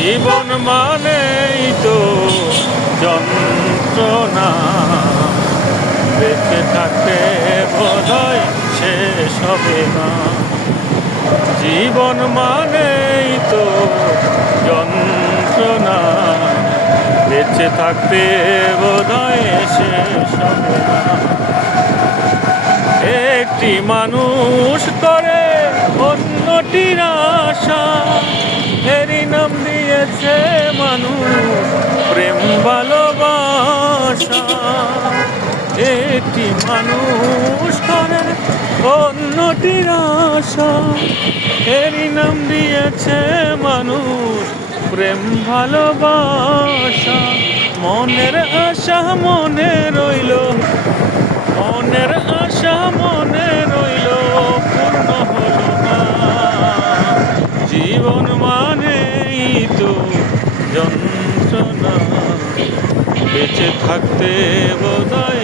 জীবন মানেই তো যন্ত্রণা, বেঁচে থাকতে বোধহয় শেষ হবে না। জীবন মানেই তো যন্ত্রণা, বেঁচে থাকতে বোধহয় শেষ হবে না। একটি মানুষ করে অন্যটির আশা, এরই নাম দিয়েছে মানুষ প্রেম ভালোবাসা। একটি মানুষ করে অন্যটির আশা, এরই নাম দিয়েছে মানুষ প্রেম ভালোবাসা। মনের আশা মনে রইল, মনের আশা মনে রইল, পূর্ণ হলো না। জীবন মানেই তো যন্ত্রণা, বেঁচে থাকতে বোধহয়